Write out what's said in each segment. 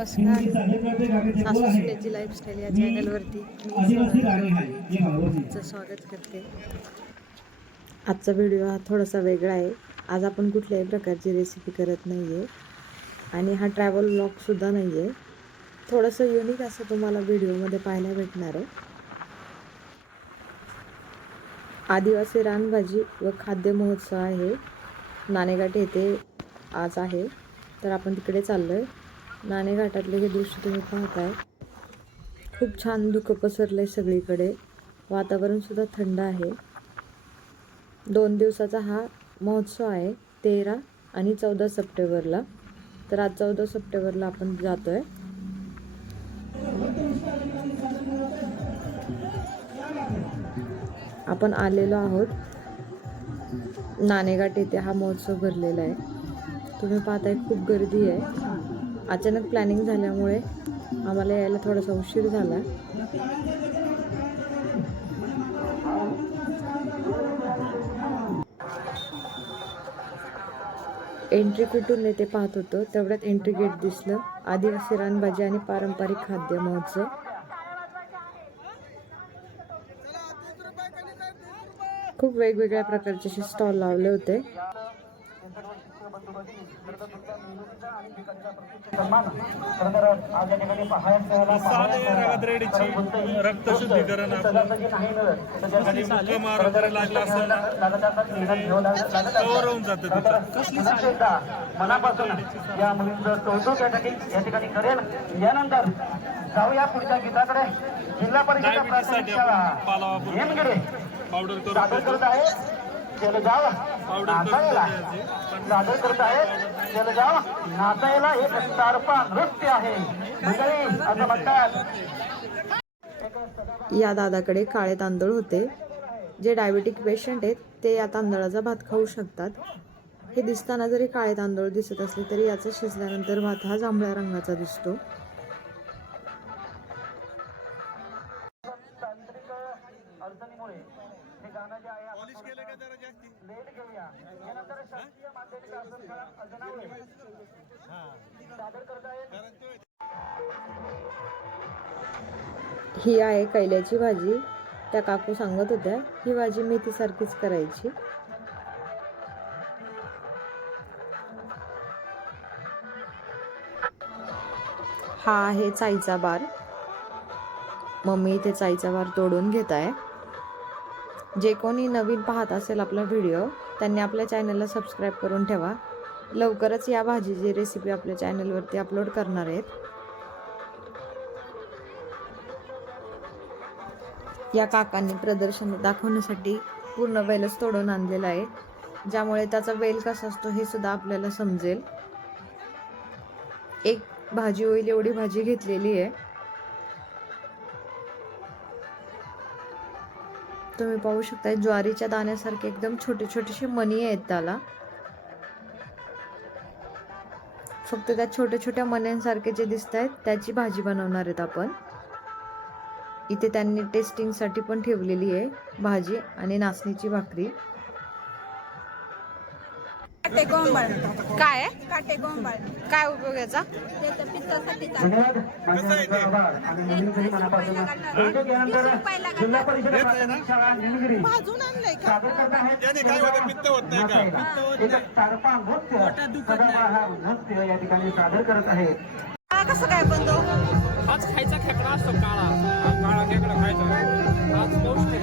नमस्कार. सासू सुनेची लाईफस्टाईल या चॅनलवरती तुमचं स्वागत करते. आजचा व्हिडिओ हा थोडासा वेगळा आहे. आज आपण कुठल्याही प्रकारची रेसिपी करत नाही आहे आणि हा ट्रॅव्हल ब्लॉगसुद्धा नाही आहे थोडंसं युनिक असं तुम्हाला व्हिडिओमध्ये पाहायला भेटणार आहे. आदिवासी रानभाजी व खाद्य महोत्सव आहे. नाणेघाट येथे आज आहे. तर आपण तिकडे चाललो आहे नाणेघाटातले हे दृश्य तुम्ही पाहताय. खूप छान धुकं पसरलं आहे सगळीकडे वातावरणसुद्धा थंड आहे. दोन दिवसाचा हा महोत्सव आहे तेरा आणि चौदा सप्टेंबरला. तर आज चौदा सप्टेंबरला आपण जातो आहे आपण आलेलो आहोत. नाणेघाट येथे हा महोत्सव भरलेला आहे. तुम्ही पाहताय खूप गर्दी आहे. अचानक प्लॅनिंग झाल्यामुळे आम्हाला यायला थोडासा उशीर झाला. एंट्री कुठून येते पाहत होतो. तेवढ्यात एंट्री गेट दिसलं. आदिवासी रानभाजी आणि पारंपरिक खाद्य महोत्सव. खूप वेगवेगळ्या प्रकारचे असे स्टॉल लावले होते. रक्तशुद्धीकरण रक्त आणि मुक्काम वगैरे लागला असेल कवर होऊन जातं मनापासून या मुलींचं कौतुक या ठिकाणी करेल यानंतर जाऊया पुढच्या गीताकडे जिल्हा परिषद प्राथमिक शाळा पावडर करत आहे जलगाव नाचायला सादर करत आहे. जलगाव नाचायला एक तारपा नृत्य आहे. मंडळी असं म्हणतात या दादाकडे काळे तांदूळ होते. जे डायबेटिक पेशंट आहेत ते या तांदळाचा भात खाऊ शकतात. हे दिसताना जरी काळे तांदूळ दिसत असले तरी याचा शिजल्यानंतर भात हा जांभळ्या रंगाचा दिसतो. सादर करत आहेत ही आहे कैल्याची भाजी. त्या काकू सांगत होत्या ही भाजी मेथीसारखीच करायची. हा आहे चाईचा बार. मम्मी इथे चाईचा बार तोडून घेत आहे. जे कोणी नवीन पाहत असेल आपला व्हिडिओ त्यांनी आपल्या चॅनलला सबस्क्राईब करून ठेवा. लवकरच या भाजीची रेसिपी आपल्या चॅनलवरती अपलोड करणार आहेत. या काकांनी प्रदर्शन दाखवण्यासाठी पूर्ण वेलच तोडून आणलेला आहे. ज्यामुळे त्याचा वेल कसा असतो हे सुद्धा आपल्याला समजेल. एक भाजी होईल एवढी भाजी घेतलेली आहे. तुम्ही पाहू शकता ज्वारीच्या दाण्यासारखे एकदम छोटे छोटेसे मणी आहेत त्याला. फक्त त्या छोट्या छोट्या मण्यांसारखे जे दिसत आहेत त्याची भाजी बनवणार आहेत आपण. इथे त्यांनी टेस्टिंगसाठी पण ठेवलेली आहे भाजी आणि नाचणीची भाकरी. काटे गोंबळ काय काटे गोंबळ काय उपयोग याचा? त्याच्या पित्तासाठी भाजून आणलंय का? याने काय होतं? पित्त होत नाही का? या ठिकाणी सादर करत आहे. हा कसं काय बनतो हाच खायचा खेकडा असतो काळा. हा काळा खेकडा खायचा. हाच पौष्टिक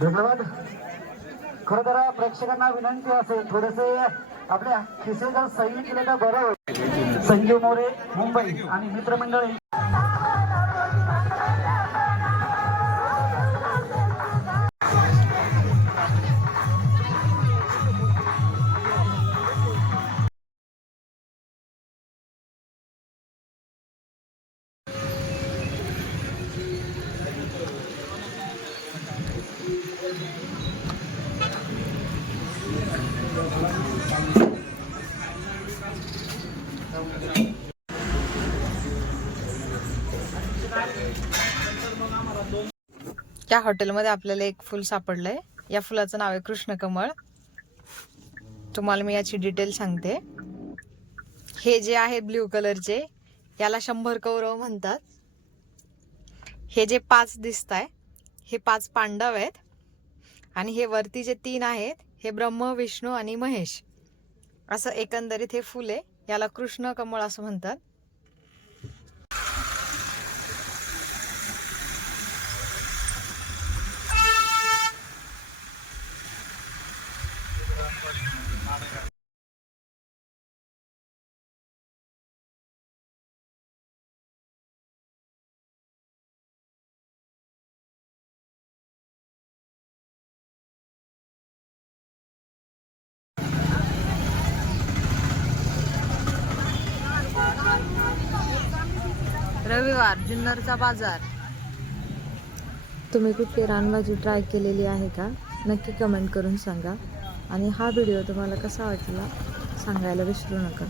धन्यवाद. खर तर प्रेक्षकांना विनंती असेल थोडेसे आपल्या खिसे जर सही केले तर बरं होईल. संजीव मोरे मुंबई आणि मित्रमंडळी. या हॉटेलमध्ये आपल्याला एक फुल सापडलंय. या फुलाचं नाव आहे कृष्णकमळ. तुम्हाला मी याची डिटेल सांगते. हे जे आहे ब्ल्यू कलरचे याला शंभर कौरव म्हणतात. हे जे पाच दिसत आहे हे पाच पांडव आहेत. आणि हे वरती जे तीन आहेत हे ब्रह्म विष्णू आणि महेश. असं एकंदरीत हे फुल आहे. याला कृष्ण कमळ असं म्हणतात. रविवार जुन्नरचा बाजार. तुम्ही कुठली रानभाजी ट्राय केलेली आहे का? नक्की कमेंट करून सांगा. आणि हा व्हिडिओ तुम्हाला कसा वाटला सांगायला विसरू नका.